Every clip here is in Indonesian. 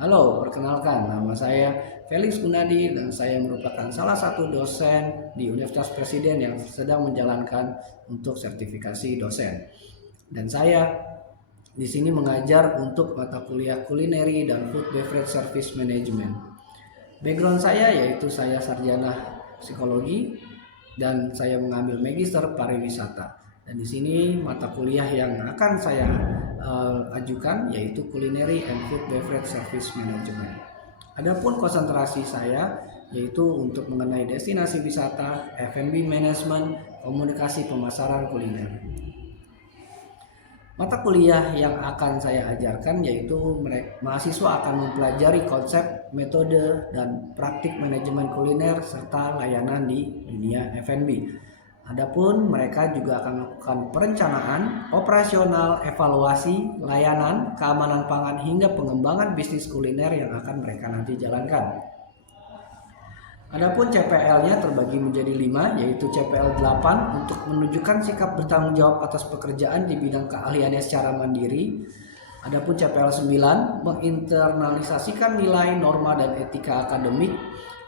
Halo, perkenalkan nama saya Felix Gunadi dan saya merupakan salah satu dosen di Universitas Presiden yang sedang menjalankan untuk sertifikasi dosen. Dan saya di sini mengajar untuk mata kuliah kulineri dan food beverage service management. Background saya yaitu saya sarjana psikologi dan saya mengambil magister pariwisata. Dan di sini mata kuliah yang akan saya ajukan yaitu Culinary and Food Beverage Service Management. Adapun konsentrasi saya yaitu untuk mengenai destinasi wisata, F&B management, komunikasi pemasaran kuliner. Mata kuliah yang akan saya ajarkan yaitu mahasiswa akan mempelajari konsep, metode, dan praktik manajemen kuliner serta layanan di dunia F&B. Adapun mereka juga akan melakukan perencanaan, operasional, evaluasi, layanan, keamanan pangan hingga pengembangan bisnis kuliner yang akan mereka nanti jalankan. Adapun CPL-nya terbagi menjadi 5, yaitu CPL 8 untuk menunjukkan sikap bertanggung jawab atas pekerjaan di bidang keahliannya secara mandiri. Adapun CPL 9 menginternalisasikan nilai, norma, dan etika akademik.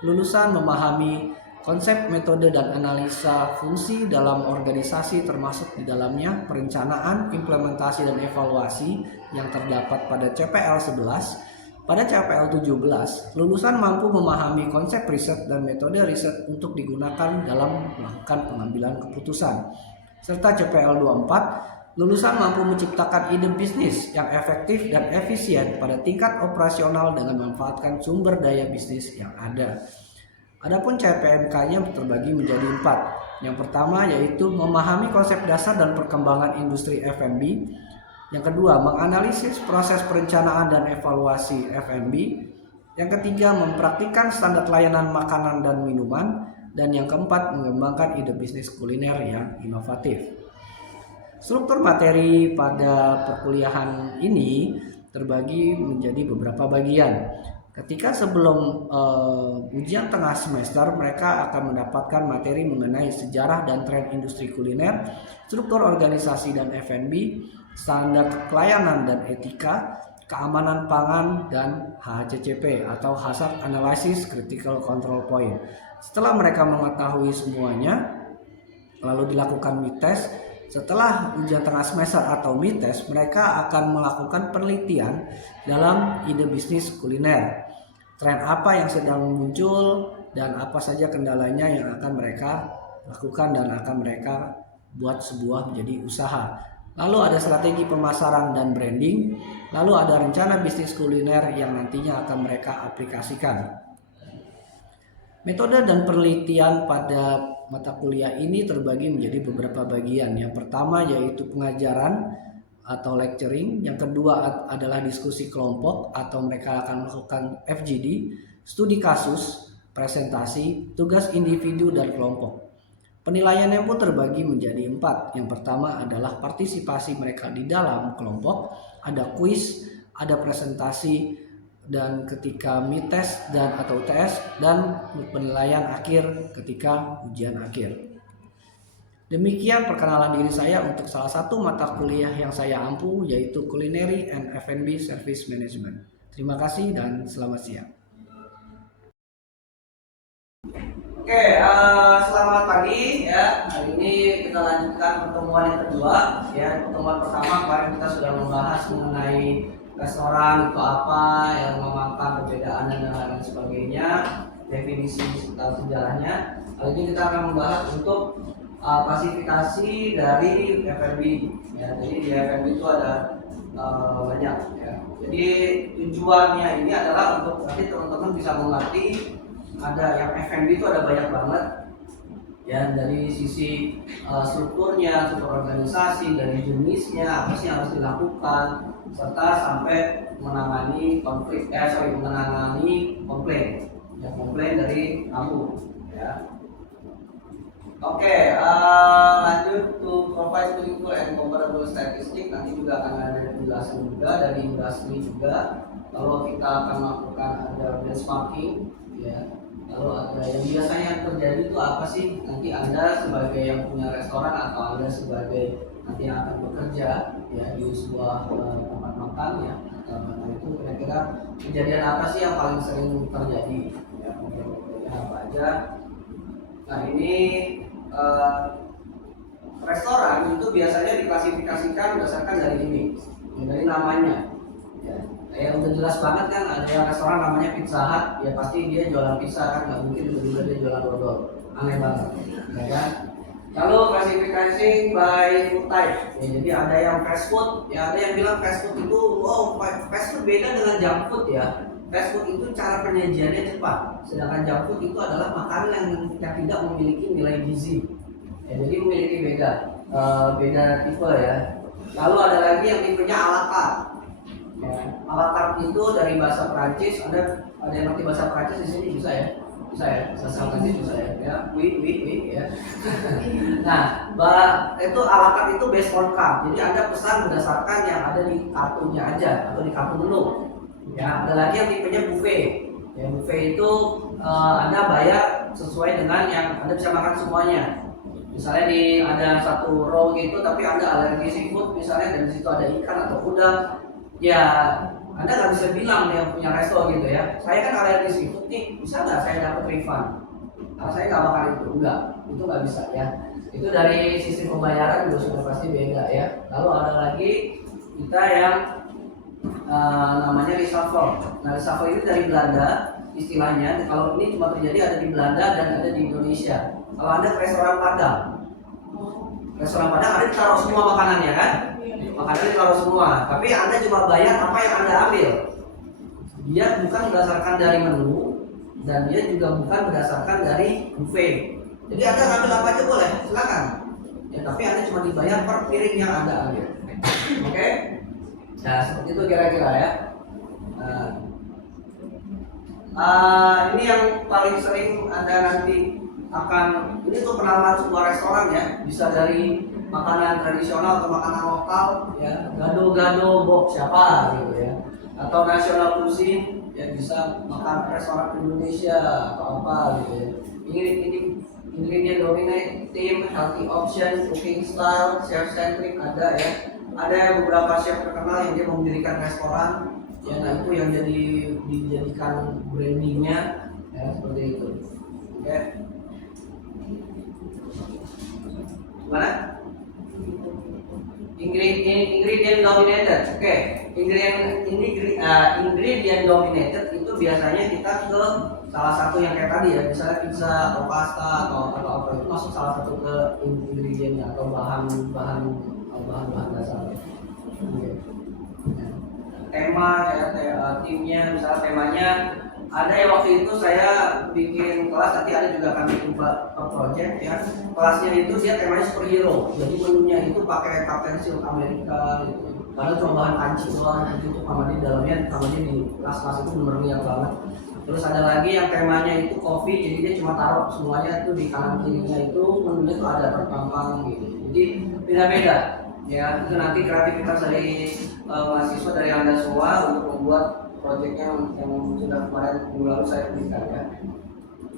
Lulusan memahami konsep, metode, dan analisa fungsi dalam organisasi termasuk di dalamnya perencanaan, implementasi, dan evaluasi yang terdapat pada CPL 11. Pada CPL 17, lulusan mampu memahami konsep riset dan metode riset untuk digunakan dalam melakukan pengambilan keputusan. Serta CPL 24, lulusan mampu menciptakan ide bisnis yang efektif dan efisien pada tingkat operasional dengan memanfaatkan sumber daya bisnis yang ada. Adapun CPMK-nya terbagi menjadi 4. Yang pertama yaitu memahami konsep dasar dan perkembangan industri F&B. Yang kedua, menganalisis proses perencanaan dan evaluasi F&B. Yang ketiga, mempraktikkan standar layanan makanan dan minuman. Dan yang keempat, mengembangkan ide bisnis kuliner yang inovatif. Struktur materi pada perkuliahan ini terbagi menjadi beberapa bagian. Ketika sebelum ujian tengah semester, mereka akan mendapatkan materi mengenai sejarah dan tren industri kuliner, struktur organisasi dan F&B, standar pelayanan dan etika, keamanan pangan, dan HACCP atau Hazard Analysis Critical Control Point. Setelah mereka mengetahui semuanya, lalu dilakukan mid-test. Setelah ujian tengah semester atau mid-test, mereka akan melakukan penelitian dalam ide bisnis kuliner. Tren apa yang sedang muncul dan apa saja kendalanya yang akan mereka lakukan dan akan mereka buat sebuah menjadi usaha. Lalu ada strategi pemasaran dan branding, lalu ada rencana bisnis kuliner yang nantinya akan mereka aplikasikan. Metode dan penelitian pada mata kuliah ini terbagi menjadi beberapa bagian. Yang pertama yaitu pengajaran atau lecturing, yang kedua adalah diskusi kelompok atau mereka akan melakukan FGD, studi kasus, presentasi, tugas individu dan kelompok. Penilaiannya pun terbagi menjadi 4. Yang pertama adalah partisipasi mereka di dalam kelompok, ada kuis, ada presentasi, dan ketika mid-test dan atau UTS, dan penilaian akhir ketika ujian akhir. Demikian perkenalan diri saya untuk salah satu mata kuliah yang saya ampu yaitu Culinary and F&B Service Management. Terima kasih dan selamat siang. Oke, selamat pagi ya. Hari ini kita lanjutkan pertemuan yang kedua ya. Pertemuan pertama kemarin kita sudah membahas mengenai restoran itu apa, yang memaparkan perbedaan dan lain sebagainya, definisi serta sejarahnya. Kali ini kita akan membahas untuk klasifikasi dari F&B ya. Jadi di F&B itu ada banyak ya. Jadi tujuannya ini adalah untuk nanti teman-teman bisa mengerti ada yang F&B itu ada banyak banget ya, dari sisi strukturnya, struktur organisasi, dari jenisnya apa sih yang harus dilakukan, serta sampai menangani menangani komplain ya, komplain dari tamu ya. Oke, lanjut to provide meaningful and comparable statistic. Nanti juga akan ada penjelasan juga dari industri juga. Lalu kita akan melakukan ada benchmarking ya. Lalu ada yang biasanya terjadi itu apa sih? Nanti Anda sebagai yang punya restoran atau Anda sebagai nanti yang akan bekerja ya di sebuah tempat makan ya, Nah, itu kira-kira kejadian apa sih yang paling sering terjadi? Ya, kejadian apa aja? Nah ini restoran itu biasanya diklasifikasikan berdasarkan dari ini, dari namanya. Ya, kayak udah jelas banget kan, ada yang restoran namanya Pizza Hut, ya pasti dia jualan pizza kan, nggak mungkin tiba-tiba dia jualan dodol, aneh banget, ya kan? Lalu klasifikasi by food type, ya, jadi ada yang fast food, ya ada yang bilang fast food itu, oh fast food beda dengan junk food ya. Fast food itu cara penyajiannya cepat, sedangkan junk food itu adalah makanan yang tidak memiliki nilai gizi. Ya, jadi memiliki beda tipe ya. Lalu ada lagi yang tipenya à la carte. Ya, à la carte itu dari bahasa Prancis, ada yang ngerti bahasa Prancis di sini bisa ya? Bisa ya, bahasa Prancis bisa ya. Ya, oui ya. Nah, itu à la carte itu based on card. Jadi Anda pesan berdasarkan yang ada di kartunya aja atau di kartu menu. Ya, ada lagi yang tipenya buffet. Ya, buffet itu Anda bayar sesuai dengan yang Anda bisa makan semuanya. Misalnya ada satu row gitu, tapi Anda alergi seafood misalnya, dan di situ ada ikan atau udang, ya Anda nggak bisa bilang yang punya resto gitu ya, saya kan alergi seafood nih, bisa nggak saya dapat refund? Karena saya nggak makan itu nggak bisa ya. Itu dari sistem pembayaran juga sudah pasti beda ya. Lalu ada lagi kita yang namanya reshuffle. Nah, reshuffle ini dari Belanda istilahnya. Kalau ini cuma terjadi ada di Belanda dan ada di Indonesia. Kalau Anda ke restoran Padang, Anda ditaruh semua makanannya kan? Makanannya ditaruh semua, tapi Anda cuma bayar apa yang Anda ambil. Dia bukan berdasarkan dari menu, dan dia juga bukan berdasarkan dari buffet. Jadi Anda ngambil apa aja boleh, silakan. Ya, tapi Anda cuma dibayar per piring yang Anda ambil. Oke? Nah, seperti itu kira-kira ya. Ini yang paling sering Anda nanti ini tuh penamaan sebuah restoran ya, bisa dari makanan tradisional atau makanan lokal ya, gado-gado box siapa gitu ya, atau nasional cuisine ya, bisa makan restoran Indonesia atau apa gitu ya. Ini ingredient dominate theme, healthy option, cooking style, chef centric ada ya. Ada beberapa chef terkenal yang dia mendirikan restoran ya, nah itu yang dijadikan brandingnya ya, seperti itu. Oke. Mana? Ingredient dominated. Oke. Ingredient dominated itu biasanya kita ke salah satu yang kayak tadi ya, misalnya pizza atau pasta atau apa itu masuk salah satu ke ingredientnya atau bahan dasar. Okay. Tema ya, timnya misalnya temanya ada yang waktu itu saya bikin kelas, nanti ada juga akan bikin project ya. Kelasnya itu dia temanya superhero, jadi menunya itu pakai Captain Silk Amerika gitu. Karena cuma bahan panci doang, itu sama di dalamnya di kelas-kelas itu benar-benar banget. Terus ada lagi yang temanya itu kopi, jadi dia cuma taruh semuanya tuh di kanan kirinya itu menunya tuh ada terpampang gitu. Jadi beda-beda ya, itu nanti kreativitas dari mahasiswa dari Anda semua untuk membuat proyeknya yang sudah kemarin minggu lalu saya berikan ya.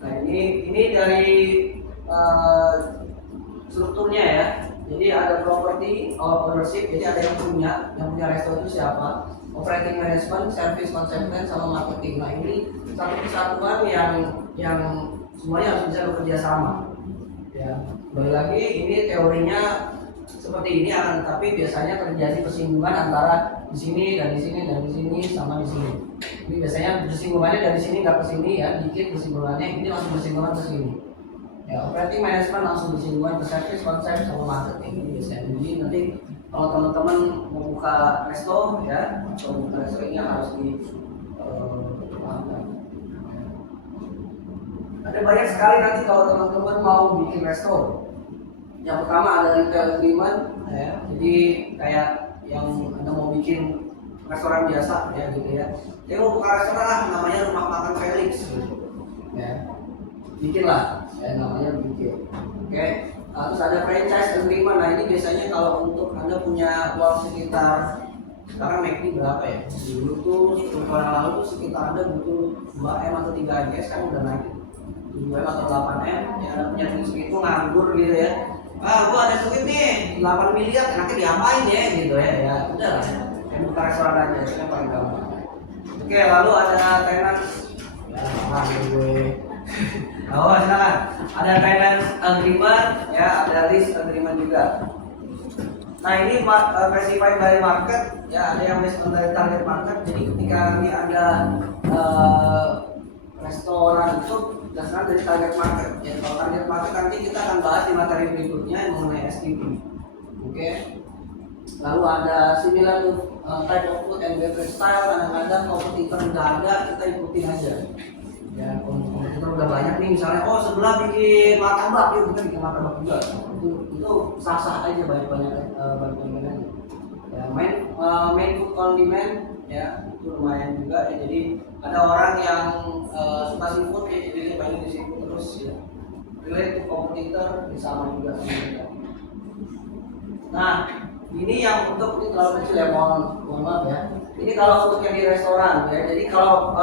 Nah ini dari strukturnya ya. Jadi ada property ownership, jadi ada yang punya resto itu siapa, operating management, service consultant, sama marketing. Nah ini satu kesatuan yang semuanya harus bisa bekerja sama. Ya, kembali lagi ini teorinya seperti ini akan, tapi biasanya terjadi persinggungan antara di sini dan di sini dan di sini sama di sini. Ini biasanya persinggungannya dari sini nggak ke sini ya, dikit persinggungannya, ini langsung bersinggungan ke sini. Ya, operating management langsung bersinggungan ke service, konsep sama marketing ini biasanya. Jadi nanti kalau teman-teman mau buka resto ya, atau buka resto ini harus dipahami. Ada banyak sekali nanti kalau teman-teman mau bikin resto. Yang pertama ada retail agreement ya, jadi kayak yang Anda mau bikin restoran biasa ya gitu ya. Dia mau buka restoran lah, namanya Rumah Makan Felix gitu. Ya. Bikinlah ya, namanya bikin. Oke. Terus ada franchise agreement. Nah, ini biasanya kalau untuk Anda punya uang sekitar, sekarang McD berapa ya? Dulu tuh 10 tahun lalu tuh sekitar Anda butuh 2M atau 3M, sekarang udah naik 2M atau 8M ya, Anda punya duit segitu nganggur gitu ya. Gua ada duit nih 8 miliar, nanti diapain ya gitu ya. Ya udah lah ya buka restoran aja, itu yang paling gampang. Oke, lalu ada tenants, ya gue. Oh, silakan. Ada tenants agreement, ya ada lease agreement juga. Nah ini specified by market, ya ada yang based on dari target market. Jadi ketika ini ada restoran itu berdasarkan dari target market. Ya kalau target market nanti kita akan bahas di materi berikutnya mengenai STP. Oke. Lalu ada similar type of food and beverage style. Kadang-kadang kompetitor nggak ada, kita ikutin aja. Ya kompetitor udah banyak nih, misalnya oh sebelah bikin martabak, yuk kita bikin martabak juga. Itu sah-sah aja, banyak-banyak aja. Ya, main food condiment, ya itu lumayan juga ya. Jadi ada orang yang suka seafood, ya jadi banyak di seafood terus ya. Relate to kompetitor sama juga sama kita. Nah ini yang untuk ini terlalu kecil ya, mohon maaf ya. Ini kalau untuk yang di restoran ya. Jadi kalau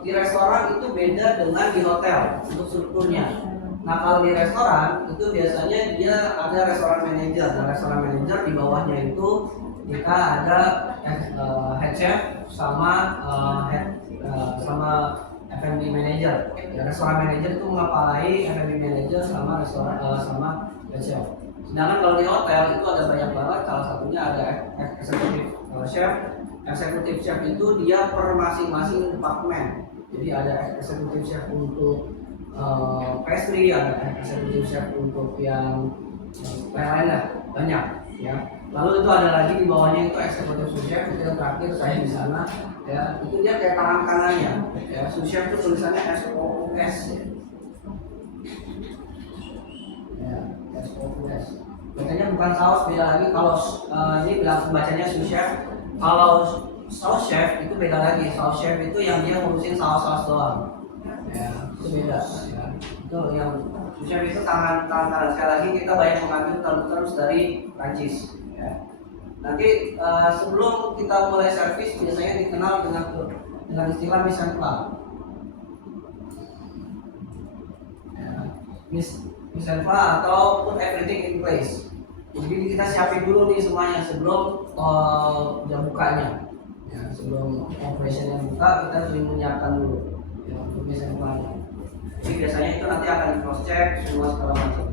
di restoran itu beda dengan di hotel untuk strukturnya. Nah kalau di restoran itu biasanya dia ada restoran manager. Nah restoran manager di bawahnya itu kita ada head chef sama sama F&B manager. Ya, restoran manager itu mengepalai F&B manager sama restoran sama head chef. Sedangkan kalau di hotel itu ada banyak banget. Salah satunya ada executive chef. Executive chef itu dia per masing-masing departemen. Jadi ada executive chef untuk pastry, ada executive chef untuk yang lain-lain banyak ya. Lalu itu ada lagi di bawahnya itu executive sous chef, itu yang terakhir saya di sana ya. Itu dia kayak tangan kanannya ya. Sous chef itu tulisannya SOUS ya, SOUS. Bacanya bukan saus, beda lagi. Kalau ini bilang bacanya sous chef. Kalau saus chef itu beda lagi. Saus chef itu yang dia ngurusin saus-saus doang. Ya, itu beda. Ya. Itu yang sous chef itu tangan kanan. Sekali lagi kita banyak mengambil term-term dari Prancis. Ya. Nanti sebelum kita mulai servis biasanya dikenal dengan istilah mise en place. Ya. Mise en place atau put everything in place. Jadi kita siapin dulu nih semuanya sebelum jam bukanya. Ya, sebelum operation yang buka kita harus menyiapkan dulu ya, untuk mise en place. Jadi biasanya itu nanti akan di cross check semua segala macam.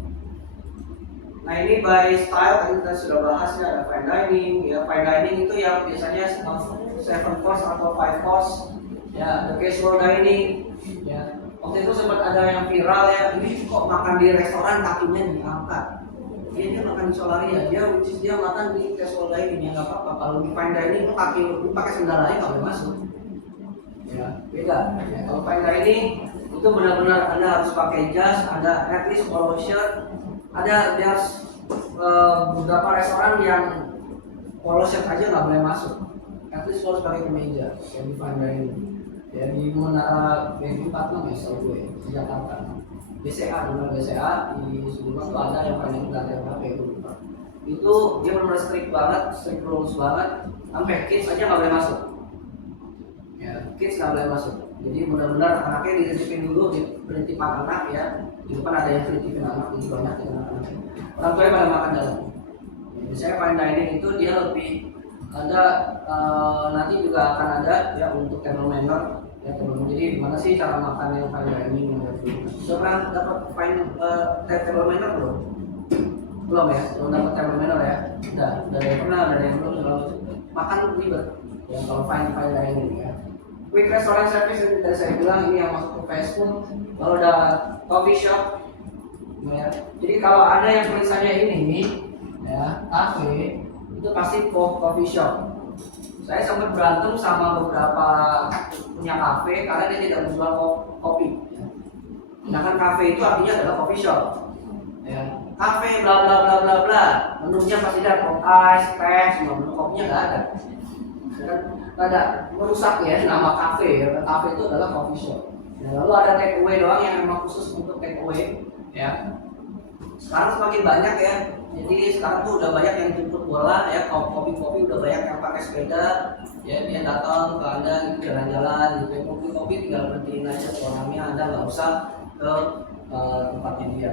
Nah ini by style tadi kita sudah bahas ya, ada fine dining. Ya fine dining itu yang biasanya 7 course atau 5 course. Ya ada casual dining. Ya waktu itu sempat ada yang viral ya, ini kok makan di restoran kakinya diangkat. Dia makan di Solaria, dia makan di casual dining ya nggak apa-apa. Kalau di fine dining itu kaki lu pakai sendal aja nggak boleh masuk. Ya beda. Ya, kalau fine dining itu benar-benar Anda harus pakai jas, ada at least polo shirt. Ada beberapa restoran yang polo shirt aja nggak boleh masuk. At least harus pakai kemeja yang di fine dining. Ya di Menara BNI 46 ya, setahu gue di Jakarta. BCA, benar BCA di Sudirman tuh ada yang paling nggak ada apa itu. Itu dia benar strict banget, strict rules banget. Sampai kids aja nggak boleh masuk. Ya, kids nggak boleh masuk. Jadi benar-benar anaknya dititipin dulu di penitipan anak ya. Di depan ada yang dititipin anak, jadi banyak ya anak-anaknya. Orang tuanya pada makan dalam. Ya, biasanya fine dining itu dia lebih ada nanti juga akan ada ya untuk table manner. Ya teman-teman, jadi gimana sih cara makan yang fine dining? Sudah pernah dapat table manner belum? Belum ya, belum dapat table manner ya? Udah ada yang pernah, ada yang belum. Kalau makan ribet ya kalau fine dining ya. Quick restaurant service yang tadi saya bilang ini yang masuk ke fast food. Lalu ada coffee shop ya. Jadi kalau ada yang tulisannya ini ya, cafe itu pasti coffee shop. Saya sempat berantem sama beberapa punya kafe karena dia tidak menjual kopi. Sedangkan kafe itu artinya adalah coffee shop. Ya. Kafe bla bla bla bla bla. Menunya pasti ada kopi ice, teh, semua menu kopinya nggak ada. Ada merusak ya nama kafe. Ya. Kafe itu adalah coffee shop. Ya, lalu ada take away doang yang memang khusus untuk take away. Ya. Sekarang semakin banyak ya. Jadi sekarang tuh udah banyak yang jemput bola ya, kopi-kopi udah banyak yang pakai sepeda ya, dia datang ke Anda gitu jalan-jalan gitu, kopi-kopi tinggal berhentiin aja orangnya, Anda nggak usah ke tempatnya dia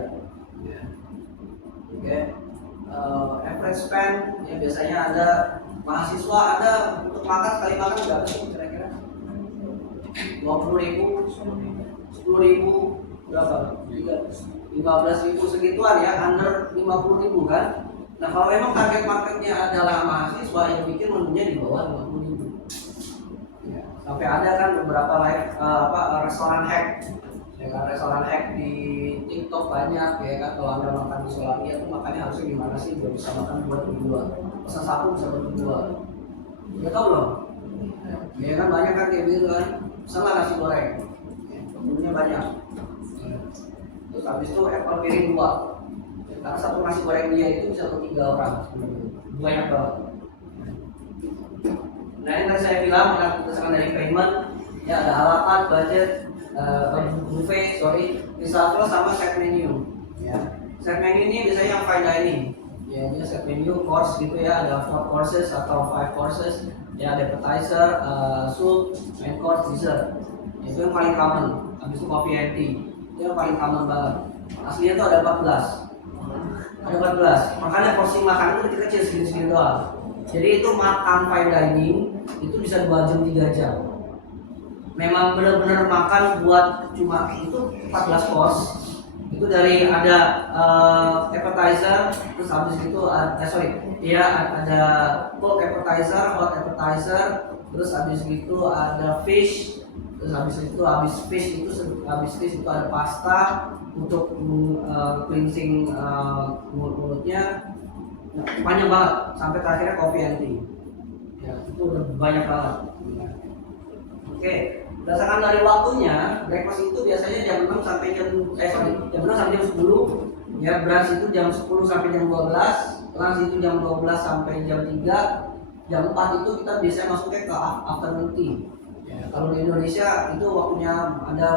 ya. Oke. Average spend ya biasanya Anda mahasiswa Anda untuk makan sekali makan berapa sih kira-kira? 20.000, 10.000, berapa? 15.000 segituan ya, under 50.000 kan? Nah kalau memang target marketnya adalah mahasiswa, yang bikin menunya di bawah 50.000. Ya, sampai ada kan beberapa live restoran hack, ya kan, restoran hack di TikTok banyak ya kan. Kalau Anda makan di Solaria itu makannya harusnya gimana sih biar bisa makan buat berdua, pesan satu bisa berdua. Ya tahu belum? Ya kan banyak kan kayak gitu kan, sama nasi goreng, menunya banyak. Terus habis itu apple piring 2, karena satu nasi goreng dia itu bisa untuk 3 orang, banyak banget. Nah ini tadi saya bilang berdasarkan dari payment, ya ada halaman, budget, buffet, reshuffle sama set menu. Ya, set menu ini biasanya yang fine dining. Ya, ini set menu course gitu ya, ada 4 courses atau 5 courses. Ya, ada appetizer, soup, main course, dessert. Itu yang paling common. Habis itu coffee and tea. Itu yang paling common banget. Aslinya itu ada 14. Ada 14. Makanya porsi makan itu kecil-kecil segini-segini doang. Jadi itu makan fine dining itu bisa 2 jam 3 jam. Memang benar-benar makan buat cuma itu 14 course. Itu dari ada appetizer, terus habis itu ada cold appetizer, hot appetizer, terus habis itu ada fish, terus habis fish itu ada pasta untuk cleansing mulutnya. Nah, panjang banget sampai terakhirnya coffee and tea. Ya, itu udah banyak banget. Oke. Berdasarkan dari waktunya, breakfast itu biasanya jam 6 sampai jam 6 sampai jam 10. Ya, brunch itu jam 10 sampai jam 12, lunch itu jam 12 sampai jam 3. Jam 4 itu kita biasanya masuknya ke afternoon tea. Ya, kalau di Indonesia itu waktunya ada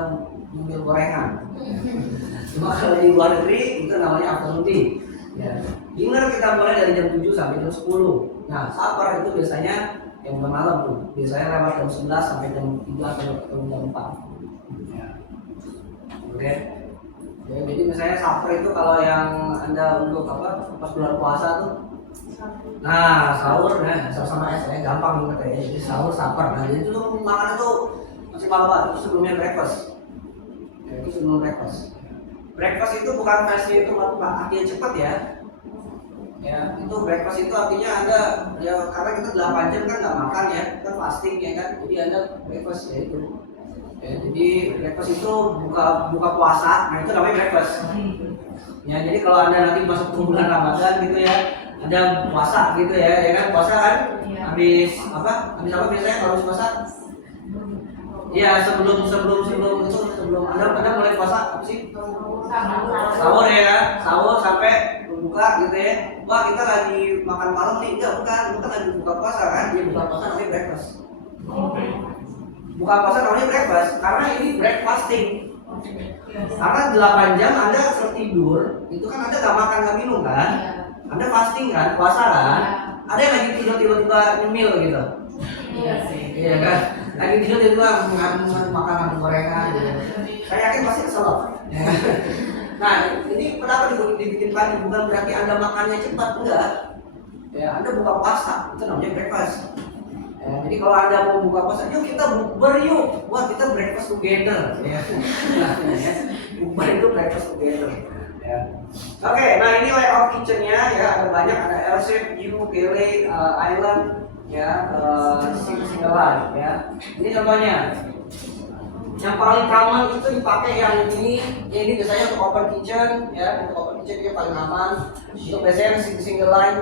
mobil gorengan. Cuma kalau di luar negeri itu namanya afternoon tea. Ya. Dinner kita mulai dari jam 7 sampai jam 10. Nah, supper itu biasanya yang malam tuh, biasanya lewat jam 11 sampai jam 3 atau jam 4. Ya. Oke. Ya, jadi misalnya supper itu kalau yang Anda untuk pas bulan puasa tuh. Nah, sahur ya, sama saya gampang inget ya. Jadi sahur supper. Nah, jadi itu makanan tuh masih malam, itu sebelumnya breakfast. Ya, itu sebelum breakfast. Breakfast itu bukan versi itu artinya cepat ya. Ya, itu breakfast itu artinya Anda ya karena kita 8 jam kan nggak makan ya, kita fasting ya kan. Jadi Anda breakfast ya itu. Ya, jadi breakfast itu buka puasa, nah itu namanya breakfast. Ya, jadi kalau Anda nanti masuk ke bulan Ramadan gitu ya, ada puasa gitu ya kan, puasa kan habis apa biasanya kalau habis puasa? Ya, sebelum Anda mulai puasa apa sih? Sahur ya kan? Sahur sampai buka gitu ya. Wah, kita lagi makan malam nih. Enggak, bukan. Kita lagi buka puasa kan? Dia buka puasa namanya breakfast. Buka puasa namanya breakfast karena ini breakfasting. Karena 8 jam Anda tertidur, itu kan Anda gak makan, gak minum kan? Anda fasting kan, puasa kan? Ada yang lagi tiba-tiba nyemil gitu. Iya sih. Iya kan? Lagi tiba-tiba makan gorengan gitu. Saya yakin pasti kesel. Nah, ini kenapa dibikin pagi? Bukan berarti Anda makannya cepat, enggak. Ya, Anda buka puasa, itu namanya breakfast. Ya, jadi kalau Anda mau buka puasa, yuk kita bukber yuk. Wah, kita breakfast together. Ya. Bukber itu breakfast together. Ya. Oke, nah ini layout kitchennya ya, ada banyak, ada L-shape, U, Galley, Island, ya, single line, ya. Ini contohnya. Yang paling common itu dipakai yang ini, ya ini biasanya untuk open kitchen, ya, untuk open kitchen dia paling aman. Untuk biasanya single line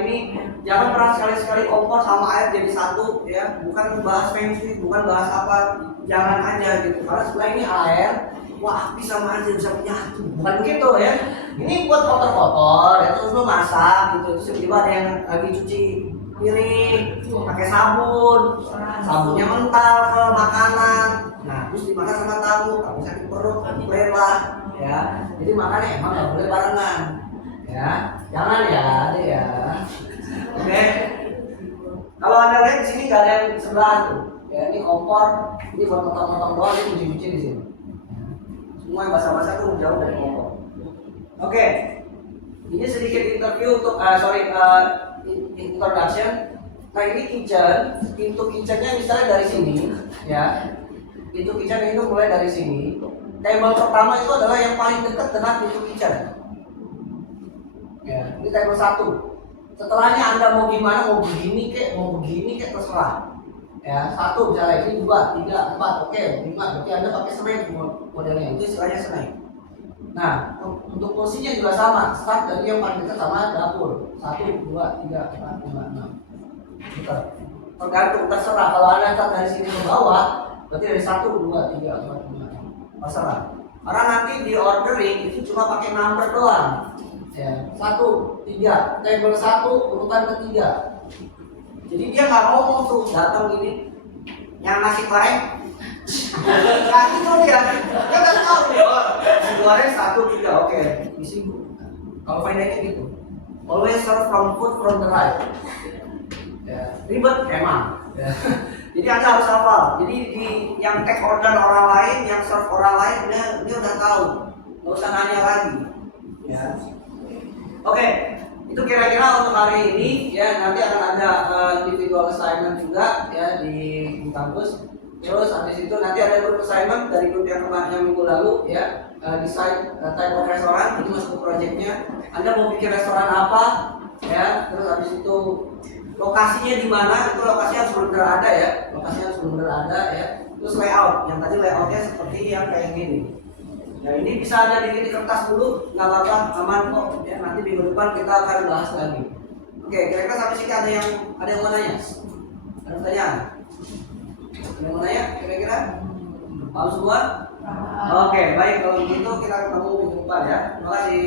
ini jangan pernah sekali-sekali kompor sama air jadi satu, ya, bukan bahas feng shui, bukan bahas apa, jangan aja gitu. Karena setelah ini air, wah bisa sama aja bisa menyatu, bukan begitu ya. Ini buat kotor-kotor, ya terus lo masak gitu, terus tiba-tiba ada yang lagi cuci piring, pakai sabun, sabunnya mental ke makanan. Nah, terus dimakan sama tamu sakit perut, komplain lah, ya. Jadi makannya emang nggak boleh barengan, ya. Jangan ya, deh ya. Oke. Kalau Anda lihat di sini nggak ada yang sebelah tuh, ya. Ini kompor, ini buat potong-potong doang, ini cuci-cuci di sini. Semua yang basah-basah tuh jauh dari kompor. Oke. Ini sedikit interview untuk introduction. Nah ini kitchen, pintu kitchennya misalnya dari sini, ya. Pintu kitchen itu mulai dari sini. Table pertama itu adalah yang paling dekat dengan pintu kitchen. Ya, ini table 1. Setelahnya Anda mau gimana, mau begini kek, terserah. Ya, 1 misalnya, ini 2, 3, 4, oke, 5, berarti Anda pakai snake modelnya, itu istilahnya snake. Nah, untuk kursinya juga sama, start dari yang paling dekat sama dapur. 1, 2, 3, 4, 5, 6. Gitu. Tergantung, terserah. Kalau Anda start dari sini ke bawah, berarti dari 1, 2, 3, 4, 5, 6. Terserah. Karena nanti di ordering itu cuma pakai number doang. Ya, 1, 3, table 1, urutan ketiga. Jadi dia nggak ngomong tuh datang gini, yang nasi goreng. Nah itu dia nggak tahu nih. Nasi goreng 1, 3, oke. Isi kalau fine dining gitu. Always serve from food from the right. Ya, ribet emang. Ya. Jadi Anda harus hafal. Jadi di yang take order orang lain, yang serve orang lain, dia udah tahu. Nggak usah nanya lagi. Ya. Oke, itu kira-kira untuk hari ini ya, nanti akan ada individual assignment juga ya di kampus. Terus habis itu nanti ada group assignment dari grup yang kemarin minggu lalu ya, decide type of restoran, ini masuk ke projectnya. Anda mau bikin restoran apa ya, terus habis itu lokasinya di mana, itu lokasinya harus benar-benar ada ya, lokasinya harus benar-benar ada ya. Terus layout, yang tadi layoutnya seperti yang kayak gini. Nah ini bisa Anda bikin di kertas dulu, nggak apa-apa, aman kok. Ya, nanti minggu depan kita akan bahas lagi. Oke, kira-kira sampai sini ada yang mau nanya? Ada pertanyaan? Ada yang mau nanya? Kira-kira? Paham semua? Oke, baik kalau begitu kita ketemu minggu depan ya. Terima kasih.